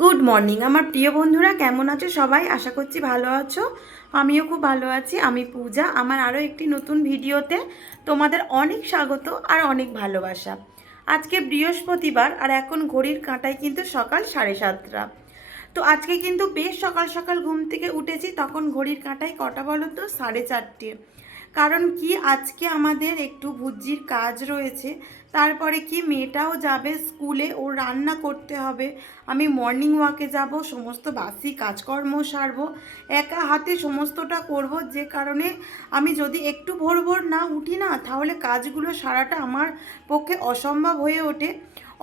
Good morning আমার প্রিয় বন্ধুরা, কেমন আছো সবাই? আশা করছি ভালো আছো। আমিও খুব ভালো আছি। আমি পূজা। আমার আরও একটি নতুন ভিডিওতে তোমাদের অনেক স্বাগত আর অনেক ভালোবাসা। আজকে বৃহস্পতিবার আর এখন ঘড়ির কাঁটায় কিন্তু সকাল 7:30। তো আজকে কিন্তু বেশ সকাল সকাল ঘুম থেকে উঠেছি। তখন ঘড়ির কাঁটায় কটা বলো তো? 4:30। কারণ কি, আজকে আমাদের একটু ভুজির কাজ রয়েছে। তারপরে কি, মেয়েটাও যাবে স্কুলে, ওর রান্না করতে হবে। আমি মর্নিং ওয়াকে যাব, সমস্ত বাসি কাজকর্ম সারবো, একা হাতে সমস্তটা করব। যে কারণে আমি যদি একটু ভোর ভোর না উঠি না, তাহলে কাজগুলো সারাটা আমার পক্ষে অসম্ভব হয়ে ওঠে।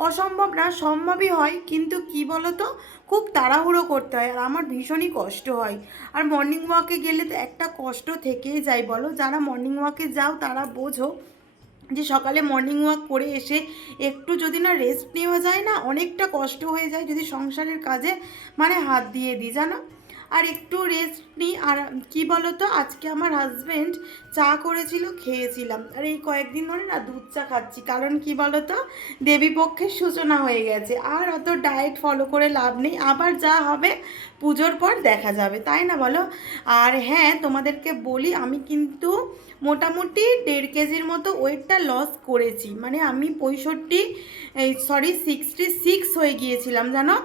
অসম্ভব না, সম্ভবই হয়, কিন্তু কি বলো তো, খুব তাড়াহুড়ো করতে হয় আর আমার ভীষণই কষ্ট হয়। আর মর্নিং ওয়াকে গেলে তো একটা কষ্ট থেকেই যায়, বলো? যারা মর্নিং ওয়াকে যাও তারা বোঝো যে সকালে মর্নিং ওয়াক করে এসে একটু যদি না রেস্ট নেওয়া যায় না, অনেকটা কষ্ট হয়ে যায় যদি সংসারের কাজে মানে হাত দিয়ে দিই, জানো। আর একটু রেস্ট নিই। আর কি বলো তো, আজকে আমার হাজব্যান্ড চা করেছিল, খেয়েছিলাম। আর এই কয়েকদিন ধরে না দুধ চা খাচ্ছি। কারণ কি বলো তো, দেবীপক্ষের সূচনা হয়ে গেছে, আর অত ডায়েট ফলো করে লাভ নেই। আবার যা হবে পুজোর পর দেখা যাবে, তাই না বলো? আর হ্যাঁ, তোমাদেরকে বলি, আমি কিন্তু মোটামুটি 1.5 কেজির মতো ওয়েটটা লস করেছি। মানে আমি 66 হয়ে গিয়েছিলাম, জানো।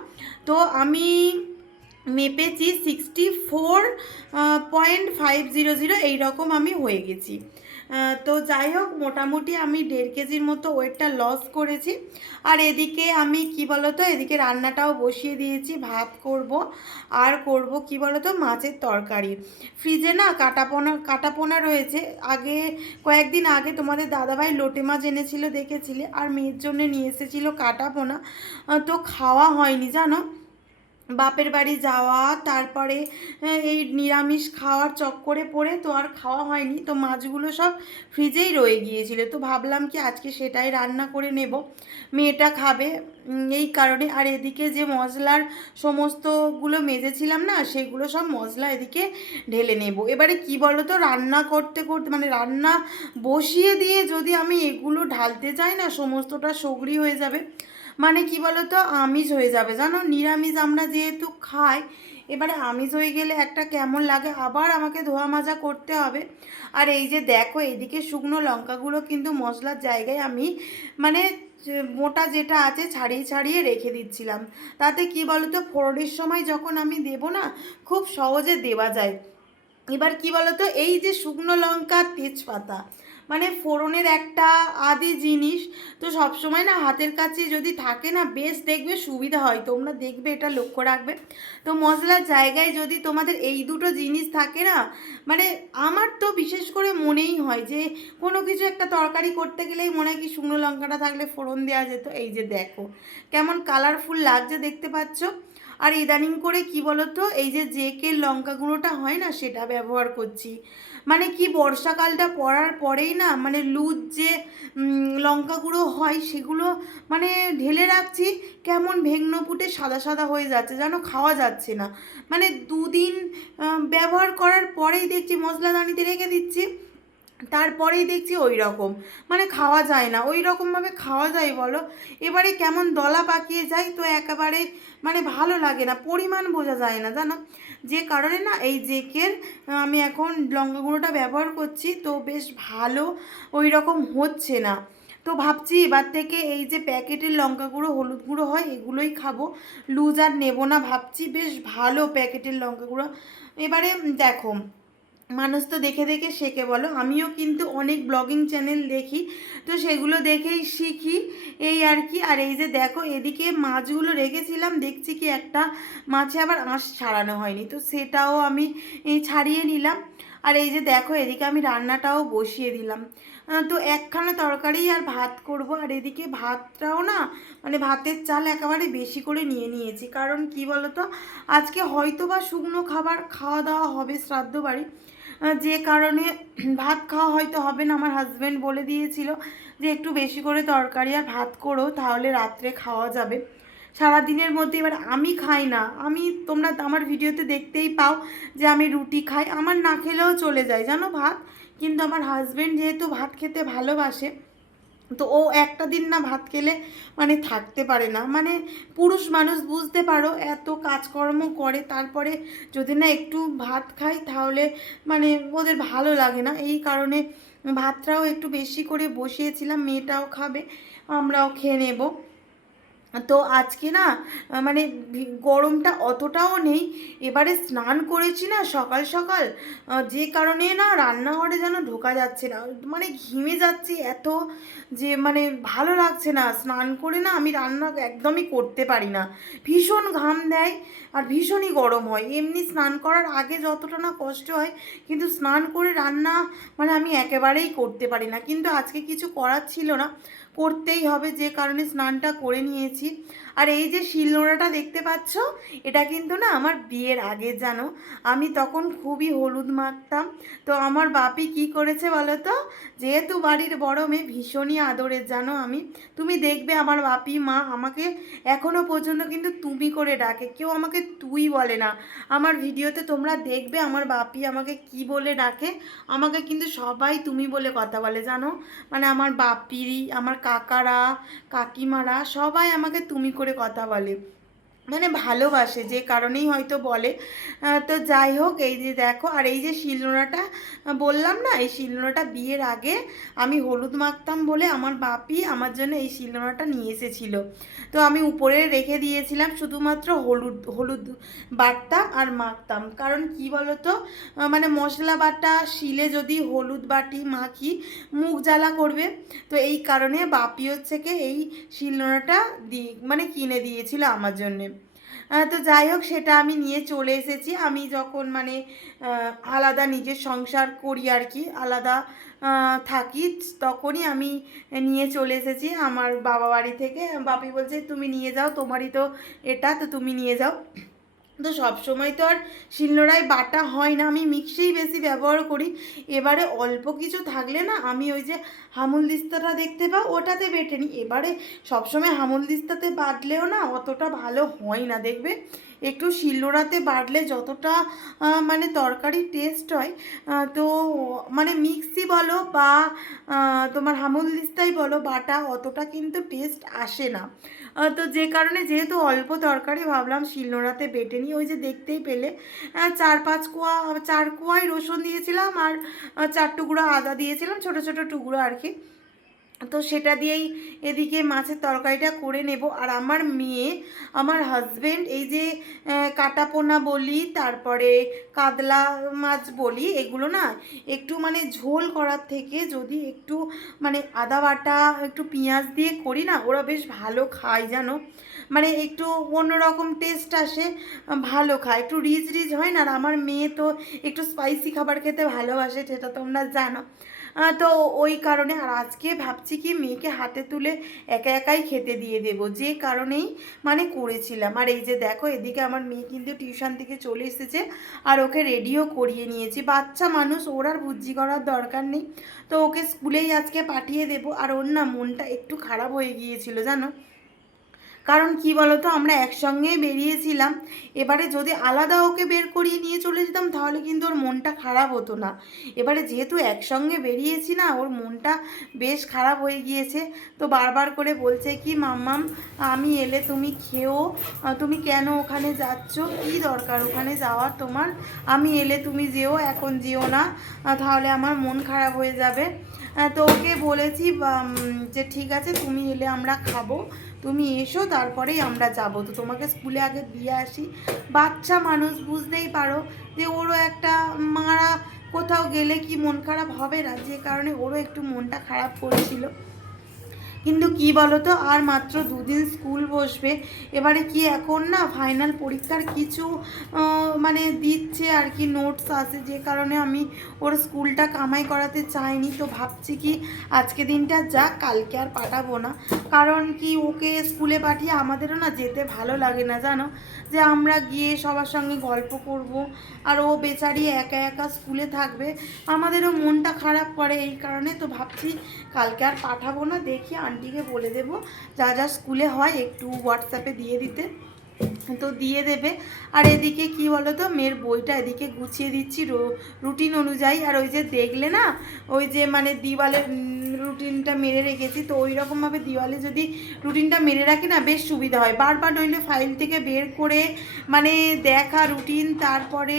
তো আমি মেপেছি 64.500, এইরকম আমি হয়ে গেছি। তো যাই হোক, মোটামুটি আমি 1.5 কেজির মতো ওয়েটটা লস করেছি। আর এদিকে আমি কি বলতো, এদিকে রান্নাটাও বসিয়ে দিয়েছি, ভাত করব। আর করব কি বলতো, মাছের তরকারি। ফ্রিজে না কাটাপোনা রয়েছে। আগে কয়েকদিন আগে তোমাদের দাদাভাই লোটে মাছ এনেছিল, দেখেছিলে। আর মেয়ের জন্য নিয়ে এসেছিলো কাটাপোনা। তো খাওয়া হয়নি, জানো। বাপের বাড়ি যাওয়া, তারপরে এই নিরামিষ খাওয়ার চক্করে পড়ে তো আর খাওয়া হয়নি। তো মাছগুলো সব ফ্রিজেই রয়ে গিয়েছিল। তো ভাবলাম কি আজকে সেটাই রান্না করে নেব, মেয়েটা খাবে। এই কারণে। আর এদিকে যে মশলার সমস্তগুলো মেজেছিলাম না, সেগুলো সব মশলা এদিকে ঢেলে নেব। এবারে কি বলো তো, রান্না করতে করতে মানে রান্না বসিয়ে দিয়ে যদি আমি এগুলো ঢালতে যাই না, সমস্তটা সগড়ি হয়ে যাবে। মানে কি বলো তো, আমিষ হয়ে যাবে, জানো। নিরামিষ আমরা যেহেতু খাই, এবারে আমিষ হয়ে গেলে একটা কেমন লাগে, আবার আমাকে ধোয়া মাজা করতে হবে। আর এই যে দেখো, এইদিকে শুকনো লঙ্কাগুলো কিন্তু মশলার জায়গায় আমি মানে মোটা যেটা আছে ছাড়িয়ে ছাড়িয়ে রেখে দিচ্ছিলাম। তাতে কি বলো তো, ফোড়নের সময় যখন আমি দেবো না, খুব সহজে দেওয়া যায়। এবার কি বলতো, এই যে শুকনো লঙ্কা তেজপাতা, মানে ফোড়নের একটা আদি জিনিস, তো সবসময় না হাতের কাছে যদি থাকে না, বেশ দেখবে সুবিধা হয়। তোমরা দেখবে, এটা লক্ষ্য রাখবে। তো মশলার জায়গায় যদি তোমাদের এই দুটো জিনিস থাকে না, মানে আমার তো বিশেষ করে মনেই হয় যে কোনো কিছু একটা তরকারি করতে গেলেই মনে হয় কি শুকনো লঙ্কাটা থাকলে ফোড়ন দেওয়া যেত। এই যে দেখো কেমন কালারফুল লাগছে, দেখতে পাচ্ছ। আর ইদানিং করে কি বলতো, এই যে জেকের লঙ্কা গুঁড়োটা হয় না, সেটা ব্যবহার করছি। মানে কি, বর্ষাকালটা পড়ার পরেই না, মানে লুজ যে লঙ্কা গুঁড়ো হয় সেগুলো মানে ঢেলে রাখছি, কেমন ভেঙনো পুটে সাদা সাদা হয়ে যাচ্ছে, যেন খাওয়া যাচ্ছে না। মানে দুদিন ব্যবহার করার পরেই দেখছি মশলাদানিতে রেখে দিচ্ছি, তারপরেই দেখছি ওই রকম, মানে খাওয়া যায় না। ওই রকমভাবে খাওয়া যায় বলো? এবারে কেমন দলা পাকিয়ে যায়, তো একেবারে মানে ভালো লাগে না, পরিমাণ বোঝা যায় না, জানো। যে কারণে না এই জেকের আমি এখন লঙ্কা গুঁড়োটা ব্যবহার করছি, তো বেশ ভালো ওই রকম হচ্ছে না। তো ভাবছি এবার থেকে এই যে প্যাকেটের লঙ্কা গুঁড়ো হলুদ গুঁড়ো হয়, এগুলোই খাবো, লুজ আর নেবো না। ভাবছি বেশ ভালো প্যাকেটের লঙ্কা গুঁড়ো। এবারে দেখো, মানুষ তো দেখে দেখে শেখে, বলো। আমিও কিন্তু অনেক ব্লগিং চ্যানেল দেখি, তো সেগুলো দেখেই শিখি, এই আর কি। আর এই যে দেখো, এদিকে মাছগুলো রেখেছিলাম, দেখছি কি একটা মাছে আবার আঁশ ছাড়ানো হয়নি, তো সেটাও আমি ছাড়িয়ে নিলাম। আর এই যে দেখো, এদিকে আমি রান্নাটাও বসিয়ে দিলাম। তো একখানা তরকারি আর ভাত করব। আর এদিকে ভাতটাও না, মানে ভাতের চাল একেবারে বেশি করে নিয়ে নিয়েছি। কারণ কি বলো তো, আজকে হয়তো বা শুকনো খাবার খাওয়া দাওয়া হবে শ্রাদ্ধ বাড়ি, যে কারণে ভাত খাওয়া হয়তো হবে না। আমার হাজব্যান্ড বলে দিয়েছিল যে একটু বেশি করে তরকারি আর ভাত করো, তাহলে রাত্রে খাওয়া যাবে। সারাদিনের মধ্যে এবার আমি খাই না, আমি তোমরা আমার ভিডিওতে দেখতেই পাও যে আমি রুটি খাই, আমার না খেলেও চলে যায়, জানো, ভাত। কিন্তু আমার হাজব্যান্ড যেহেতু ভাত খেতে ভালোবাসে, তো ও একটা দিন না ভাত খেলে মানে থাকতে পারে না, মানে পুরুষ মানুষ বুঝতে পারো, এত কাজকর্ম করে তারপরে যদি না একটু ভাত খায় তাহলে মানে ওদের ভালো লাগে না। এই কারণে ভাতটাও একটু বেশি করে বসিয়েছিলাম, মেয়েটাও খাবে, আমরাও খেয়ে নেব। তো আজকে না মানে গরমটা অতটাও নেই, এবারে স্নান করেছি না সকাল সকাল, যে কারণে না রান্নাঘরে যেন ঢোকা যাচ্ছে না, মানে ঘিমে যাচ্ছি এত যে মানে ভালো লাগছে না। স্নান করে না আমি রান্না একদমই করতে পারি না, ভীষণ ঘাম দেয় আর ভীষণই গরম হয়। এমনি স্নান করার আগে যতটা না কষ্ট হয়, কিন্তু স্নান করে রান্না মানে আমি একেবারেই করতে পারি না। কিন্তু আজকে কিছু করার ছিল না, করতেই হবে, যে কারণে স্নানটা করে নিয়েছি। আর এই যে শিলনোড়াটা দেখতে পাচ্ছ, এটা কিন্তু না আমার বিয়ের আগে, জানো আমি তখন খুবই হলুদ মাখতাম। তো আমার বাপি কি করেছে বলো তো, যেহেতু বাড়ির বড় মেয়ে ভীষণই আদরের, জানো আমি, তুমি দেখবে আমার বাপি মা আমাকে এখনও পর্যন্ত কিন্তু তুমি করে ডাকে, কেউ আমাকে তুই বলে না। আমার ভিডিওতে তোমরা দেখবে আমার বাপি আমাকে কি বলে ডাকে, আমাকে কিন্তু সবাই তুমি বলে কথা বলে, জানো মানে আমার বাপি, আমার কাকারা, কাকিমারা সবাই আমাকে তুমি করে কথা বলে, মানে ভালোবাসে, যে কারণেই হয়তো বলে। তো যাই হোক, এই যে দেখো, আর এই যে শিলনোড়াটা বললাম না, এই শিলনোড়াটা বিয়ের আগে আমি হলুদ মাখতাম বলে আমার বাপি আমার জন্য এই শিলনোড়াটা নিয়ে এসেছিল। তো আমি উপরে রেখে দিয়েছিলাম, শুধুমাত্র হলুদ হলুদ বাটতাম আর মাখতাম। কারণ কি বলো তো, মানে মশলা বাটা শিলে যদি হলুদ বাটি মাখি মুখ জ্বালা করবে, তো এই কারণে বাপি হচ্ছে কি এই শিলনোড়াটা মানে কিনে দিয়েছিল আমার জন্যে। তো যাই হোক, সেটা আমি নিয়ে চলে এসেছি। আমি যখন মানে আলাদা নিজের সংসার করি আর কি, আলাদা থাকি, তখনই আমি নিয়ে চলে এসেছি আমার বাবা বাড়ি থেকে। বাপি বলছে তুমি নিয়ে যাও, তোমারই তো এটা, তো তুমি নিয়ে যাও। তো সব সময় তো আর শিলনোড়ায় বাটা হয় না, আমি মিক্সিই বেশি ব্যবহার করি। এবারে অল্প কিছু থাকলে না আমি ওই যে হামুল দিস্তাটা দেখতে পাও ওটাতে বেটে নিই। এবারে সবসময় হামুল দিস্তাতে বাটলেও না অতটা ভালো হয় না, দেখবে একটু শিলনোড়াতে বাটলে যতটা মানে তরকারি টেস্ট হয়, তো মানে মিক্সি বলো বা তোমার হামুল দিস্তাই বলো, বাটা অতটা কিন্তু টেস্ট আসে না। তো যে কারণে যেহেতু অল্প তরকারি ভাবলাম শিলনোড়াতে বেটে নিই। ওই যে দেখতেই পেলে 4 কোয়াই রসুন দিয়েছিলাম আর 4 টুকরো আদা দিয়েছিলাম, ছোট ছোট টুকরো আর কি। তো সেটা দিয়েই এদিকে মাছের তরকারিটা করে নেব। আর আমার মেয়ে, আমার হাজবেন্ড এই যে কাটাপোনা বলি, তারপরে কাতলা মাছ বলি, এগুলো না একটু মানে ঝোল করার থেকে যদি একটু মানে আদা বাটা একটু পেঁয়াজ দিয়ে করি না, ওরা বেশ ভালো খায়, জানো মানে একটু অন্যরকম টেস্ট আসে, ভালো খায়, একটু রিচ রিচ হয় না। আর আমার মেয়ে তো একটু স্পাইসি খাবার খেতে ভালোবাসে, সেটা তোমরা জানো। তো ওই কারণে আর আজকে ভাবছি কি মেয়েকে হাতে তুলে একা একাই খেতে দিয়ে দেবো, যে কারণেই মানে করেছিলাম। আর এই যে দেখো, এদিকে আমার মেয়ে কিন্তু টিউশন থেকে চলে এসেছে আর ওকে রেডিও করিয়ে নিয়েছি। বাচ্চা মানুষ, ওর আর বুদ্ধি করার দরকার নেই, তো ওকে স্কুলেই আজকে পাঠিয়ে দেবো। আর ওর না মনটা একটু খারাপ হয়ে গিয়েছিল, জানো, কারণ কি বলতো আমরা একসঙ্গেই বেরিয়েছিলাম, এবারে যদি আলাদা ওকে বের করিয়ে নিয়ে চলে যেতাম তাহলে কিন্তু ওর মনটা খারাপ হতো না। এবারে যেহেতু একসঙ্গে বেরিয়েছি না, ওর মনটা বেশ খারাপ হয়ে গিয়েছে। তো বারবার করে বলছে কি মাম্মাম আমি এলে তুমি খেও, তুমি কেন ওখানে যাচ্ছ, কী দরকার ওখানে যাওয়ার তোমার, আমি এলে তুমি যেও, এখন যেও না, তাহলে আমার মন খারাপ হয়ে যাবে। তো ওকে বলেছি যে ঠিক আছে তুমি এলে আমরা খাবো, তুমি এসো তারপরেই আমরা যাব, তো তোমাকে স্কুলে আগে দিয়ে আসি। বাচ্চা মানুষ, বুঝতেই পারো যে ওরও একটা মারা কোথাও গেলে কি মন খারাপ হবে না, যে কারণে ওরও একটু মনটা খারাপ করেছিল। কিন্তু কি বলো তো, আর মাত্র 2 দিন স্কুল বসবে। এবারে কি এখন না ফাইনাল পরীক্ষার কিছু মানে দিচ্ছে আর কি, নোটস আছে, যে কারণে আমি ওর স্কুলটা কামাই করাতে চাইনি। তো ভাবছি কি আজকে দিনটা যাক, কালকে আর পাঠাবো না। কারণ কি ওকে স্কুলে পাঠিয়ে আমাদেরও না যেতে ভালো লাগে না, জানো, যে আমরা গিয়ে সবার সঙ্গে গল্প করব আর ও বেচারি একা একা স্কুলে থাকবে, আমাদেরও মনটা খারাপ করে। এই কারণে তো ভাবছি কালকে আর পাঠাবো না, দেখি আন্টিকে বলে দেবো যা যা স্কুলে হয় একটু হোয়াটসঅ্যাপে দিয়ে দিতে, তো দিয়ে দেবে। আর এদিকে কি বলো তো, মেয়ের বইটা এদিকে গুছিয়ে দিচ্ছি রুটিন অনুযায়ী। আর ওই যে দেখলে না, ওই যে মানে দিওয়ালের রুটিনটা মেরে রেখেছি। তো ওই রকমভাবে দিওয়ালে যদি রুটিনটা মেরে রাখি না বেশ সুবিধা হয়। বারবার নইলে ফাইল থেকে বের করে মানে দেখা রুটিন, তারপরে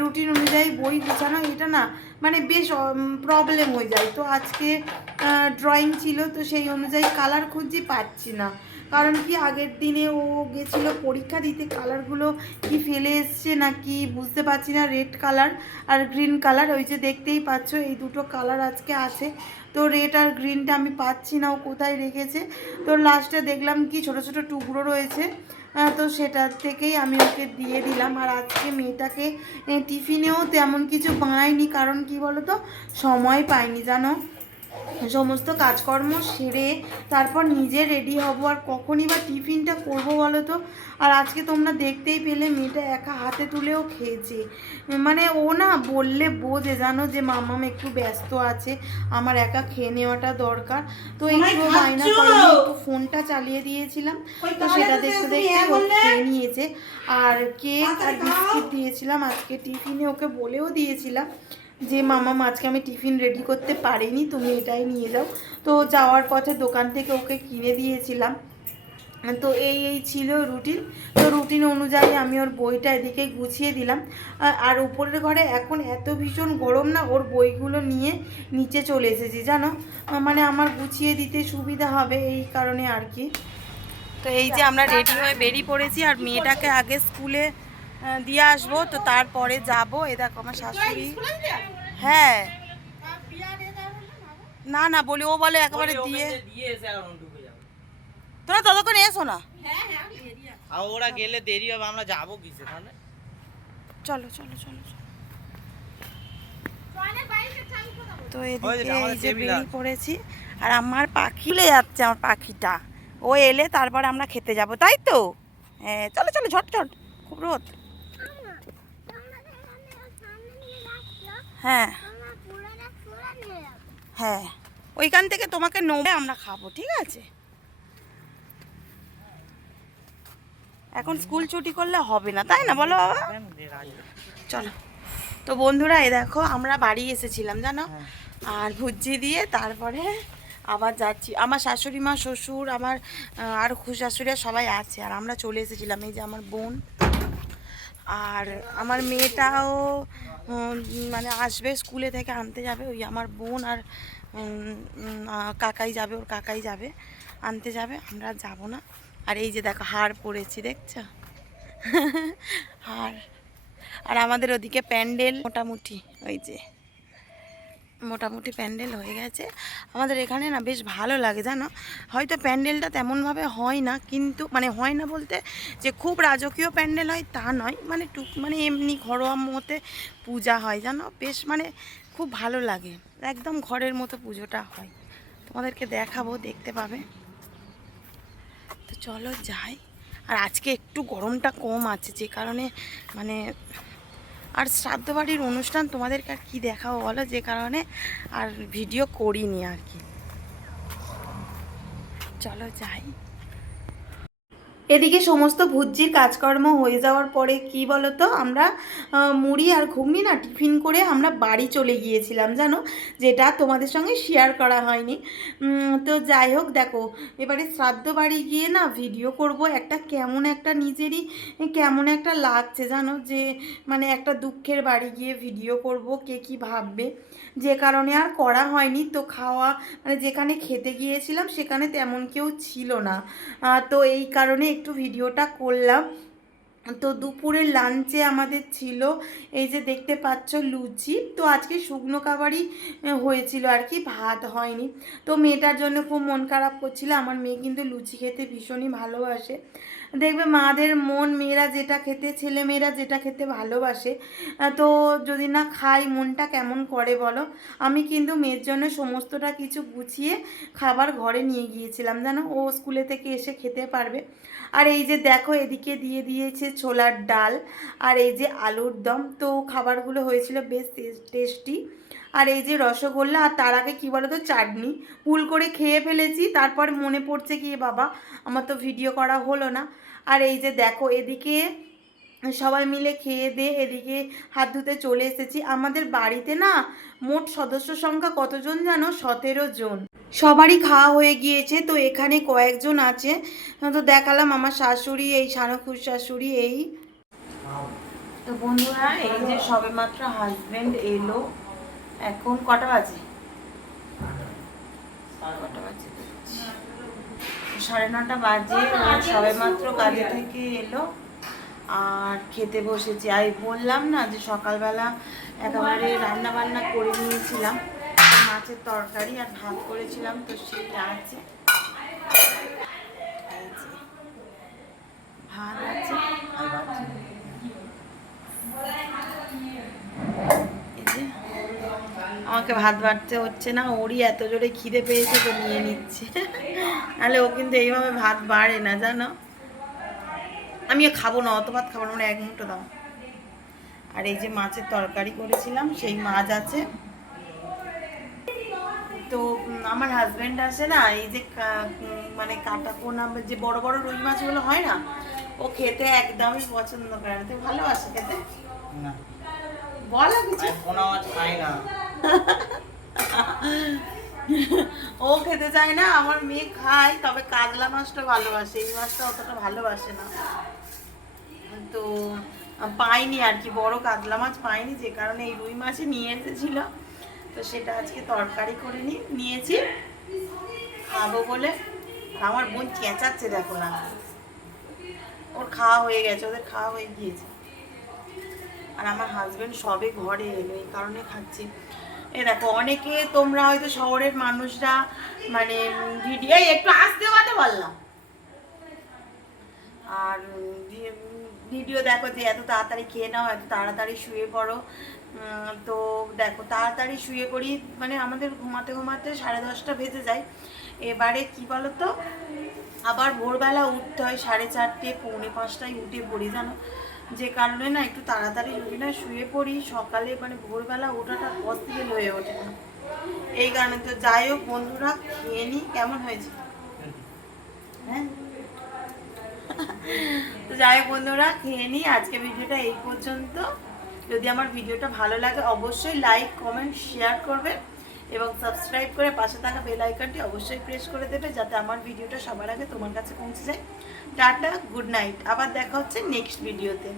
রুটিন অনুযায়ী বই গুছানো, এটা না মানে বেশ প্রবলেম হয়ে যায়। তো আজকে ড্রয়িং ছিল, তো সেই অনুযায়ী কালার খুঁজছি, পাচ্ছি না। কারণ কি আগের দিনে ও গেছিলো পরীক্ষা দিতে, কালারগুলো কি ফেলে এসছে না কি বুঝতে পারছি না। রেড কালার আর গ্রিন কালার, ওই যে দেখতেই পাচ্ছ এই দুটো কালার আজকে আছে। তো রেড আর গ্রিনটা আমি পাচ্ছি না ও কোথায় রেখেছে। তো লাস্টে দেখলাম কি ছোট ছোট টুকরো রয়েছে, তো সেটার থেকেই আমি ওকে দিয়ে দিলাম। আর আজকে মেয়েটাকে টিফিনেও তেমন কিছু বানাইনি, কারণ কি বলো তো, সময় পাইনি জানো। সমস্ত কাজকর্ম সেরে তারপর নিজে রেডি হব, আর কখনই বা টিফিনটা করবো বলো তো। আর আজকে তোমরা দেখতেই পেলে মেয়েটা একা হাতে তুলেও খেয়েছে। মানে ও না বললে বোঝে জানো যে মামাম একটু ব্যস্ত আছে, আমার একা খেয়ে নেওয়াটা দরকার। তো একটু বায়না করেনি, একটু ফোনটা চালিয়ে দিয়েছিলাম, তো সেটা দেখতে দেখতে ও খেয়ে নিয়েছে। আর কেক আর বিস্কিট দিয়েছিলাম আজকে টিফিনে, ওকে বলেও দিয়েছিলাম যে মামা আজকে আমি টিফিন রেডি করতে পারিনি, তুমি এটাই নিয়ে যাও। তো যাওয়ার পথে দোকান থেকে ওকে কিনে দিয়েছিলাম। তো এই ছিল রুটিন। তো রুটিন অনুযায়ী আমি ওর বইটা এদিকে গুছিয়ে দিলাম। আর উপরের ঘরে এখন এত ভীষণ গরম না, ওর বইগুলো নিয়ে নিচে চলে এসেছি জানো, মানে আমার গুছিয়ে দিতে সুবিধা হবে এই কারণে আর কি। তো এই যে আমরা রেডি হয়ে বেরিয়ে পড়েছি, আর মেয়েটাকে আগে স্কুলে দিয়ে আসবো, তো তারপরে যাবো। এ দেখো আমার শাশুড়ি। হ্যাঁ না না বলি, ও বলে একেবারে দিয়ে তোরা ততক্ষণ এসো না, ওরা গেলে দেরি হবে, আমরা যাবো কিসে তাহলে। চলো চলো চলো চলো। তো এদিকে এই যে বেরিয়ে পড়েছি, আর আমার পাখিলে যাচ্ছে, আমার পাখিটা ও এলে তারপরে আমরা খেতে যাব, তাই তো? হ্যাঁ চলো চলো, ঝট ঝট, খুব রোদ। হ্যাঁ হ্যাঁ, ওইখান থেকে তোমাকে নেবে আমরা খাবো, ঠিক আছে? এখন স্কুল ছুটি করলে হবে না, তাই না বলো বাবা? চলো। তো বন্ধুরা এই দেখো আমরা বাড়ি এসেছিলাম জানো, আর ভুজি দিয়ে তারপরে আবার যাচ্ছি। আমার শাশুড়ি মা, শ্বশুর, আমার আর শাশুড়ি সবাই আছে, আর আমরা চলে এসেছিলাম। এই যে আমার বোন আর আমার মেয়েটাও মানে আসবে, স্কুলে থেকে আনতে যাবে। ওই আমার বোন আর কাকাই যাবে, ওর কাকাই যাবে আনতে যাবে, আমরা যাব না। আর এই যে দেখো হার পরেছি, দেখছো হার। আর আমাদের ওদিকে প্যান্ডেল মোটামুটি, ওই যে মোটামুটি প্যান্ডেল হয়ে গেছে। আমাদের এখানে না বেশ ভালো লাগে জানো, হয়তো প্যান্ডেলটা তেমনভাবে হয় না, কিন্তু মানে হয় না বলতে যে খুব রাজকীয় প্যান্ডেল হয় তা নয়, মানে মানে এমনি ঘরোয়া মতে পূজা হয় জানো, বেশ মানে খুব ভালো লাগে, একদম ঘরের মতো পুজোটা হয়। তোমাদেরকে দেখাবো, দেখতে পাবে। তো চলো যাই। আর আজকে একটু গরমটা কম আছে, যে কারণে মানে আর শ্রাদ্ধ বাড়ির অনুষ্ঠান তোমাদেরকে আর কী দেখাবো বলো, যে কারণে আর ভিডিও করিনি আর কি। চলো যাই। এদিকে সমস্ত ভুজির কাজকর্ম হয়ে যাওয়ার পরে কি বলো তো, আমরা মুড়ি আর ঘুগনি না টিফিন করে আমরা বাড়ি চলে গিয়েছিলাম জানো, যেটা তোমাদের সঙ্গে শেয়ার করা হয়নি। তো যাই হোক দেখো, এবারে শ্রাদ্ধ বাড়ি গিয়ে না ভিডিও করব, একটা কেমন একটা নিজেরই কেমন একটা লাগছে জানো, যে মানে একটা দুঃখের বাড়ি গিয়ে ভিডিও করব, কে কী ভাববে, যে কারণে আর করা হয়নি। তো খাওয়া মানে যেখানে খেতে গিয়েছিলাম সেখানে তেমন কেউ ছিল না, তো এই কারণে একটু ভিডিওটা করলাম। তো দুপুরের লাঞ্চে আমাদের ছিল এই যে দেখতে পাচ্ছ লুচি, তো আজকে শুকনো খাবারই হয়েছিল আর কি, ভাত হয়নি। তো মেয়েটার জন্য খুব মন খারাপ করছিল, আমার মেয়ে কিন্তু লুচি খেতে ভীষণই ভালোবাসে। দেখবে মাদের মন, মেয়েরা যেটা খেতে, ছেলে মেয়েরা যেটা খেতে ভালোবাসে, তো যদি না খাই মনটা কেমন করে বলো। আমি কিন্তু মেয়ের জন্য সমস্তটা কিছু গুছিয়ে খাবার ঘরে নিয়ে গিয়েছিলাম জানো, ও স্কুলে থেকে এসে খেতে পারবে। আর এই যে দেখো এদিকে দিয়ে দিয়েছে ছোলার ডাল, আর এই যে আলুর দম, তো খাবারগুলো হয়েছিল বেশ টেস্টি। আর এই যে রসগোল্লা, আর তার আগে কী বলো তো চাটনি, ভুল করে খেয়ে ফেলেছি, তারপর মনে পড়ছে কি বাবা আমার তো ভিডিও করা হলো না। আর এই যে দেখো এদিকে সবাই মিলে খেয়ে দিয়ে এদিকে হাত ধুতে চলে এসেছি। আমাদের বাড়িতে না মোট সদস্য সংখ্যা কতজন জানো? 17 জন। সবারই খাওয়া হয়ে গিয়েছে, তো এখানে কয়েকজন আছে, তো দেখালাম আমার শাশুড়ি, এই সানকুর শাশুড়ি, এই তো বন্ধুরা এই যে সবেমাত্র হাজবেন্ড এলো। এখন কটা বাজে? কটা বাজে? 9:30 বাজে। ও সবেমাত্র কাজে থেকে এলো আর খেতে বসেছি। আর বললাম না যে সকালবেলা একেবারে রান্না বান্না করে নিয়েছিলাম, মাছের তরকারি আর ভাত করেছিলাম, তো সেটা আছে। এই যে ভাত আছে আর ভাত। এই যে আমাকে ভাত বাড়তে হচ্ছে না, ওরই এত জোরে খিদে পেয়েছে তো নিয়ে নিচ্ছে। নাহলে ও কিন্তু এইভাবে ভাত বাড়ে না, জানো। আমিও খাবো না, অত ভাত খাবো না, মানে 1 মুঠো দাও। আর এই যে মাছের তরকারি করেছিলাম, সেই মাছ আছে। তো আমার হাজবেন্ড আসে না, এই যে মানে কাটা পোনা যে বড় বড় রুই মাছগুলো হয় না, ও খেতে একদমই পছন্দ করে না। তুই ভালোবাসে খেতে? না, বলো কিছু। আমি পোনা মাছ খাই না। ও খেতে চায় না, আমার মেয়ে খায়, তবে কাতলা মাছটা ভালোবাসে, এই মাছটা অতটা ভালোবাসে না। তো পাইনি আর কি, বড় কাতলা মাছ পাইনি, যে কারণে এই রুই মাছই নিয়ে এসেছিল। তো সেটা আজকে তরকারি করে নিয়েছি খাবো বলে। আর আমার বোন চেঁচাচ্ছে, দেখো না, ওর খাওয়া হয়ে গেছে, ওদের খাওয়া হয়ে গিয়েছে। আর আমার হাজবেন্ড সবে ঘরে এলো, এই কারণে খাচ্ছি। এ দেখো, অনেকে তোমরা হয়তো শহরের মানুষরা মানে ভিডিও একটু আসতে পারতে বললাম, আর ভিডিও দেখো যে এত তাড়াতাড়ি খেয়ে নাও, এত তাড়াতাড়ি শুয়ে পড়ো। তো দেখো, তাড়াতাড়ি শুয়ে পড়ি, মানে আমাদের ঘুমাতে ঘুমাতে 10:30 বেজে যায়। এবারে কি বলো তো, আবার ভোরবেলা উঠতে হয় 4:30, 4:45টায় উঠে পড়ি, জানো। যে কারণে না একটু তাড়াতাড়ি যদি না শুয়ে পড়ি, সকালে মানে ভোরবেলা ওঠাটা পসিবল হয়ে ওঠে না। এই কারণে তো যাই হোক বন্ধুরা, খেয়ে নিই। কেমন হয়েছে? হ্যাঁ, তো যাই হোক বন্ধুরা, খেয়ে নিই। আজকে ভিডিওটা এই পর্যন্ত। যদি আমার ভিডিওটা ভালো লাগে অবশ্যই লাইক, কমেন্ট, শেয়ার করবে এবং সাবস্ক্রাইব করে পাশে থাকা বেল আইকনটি অবশ্যই প্রেস করে দেবে, যাতে আমার ভিডিওটা সবার আগে তোমার কাছে পৌঁছে যায়। Tata, good night. আবার দেখা হচ্ছে নেক্সট ভিডিওতে।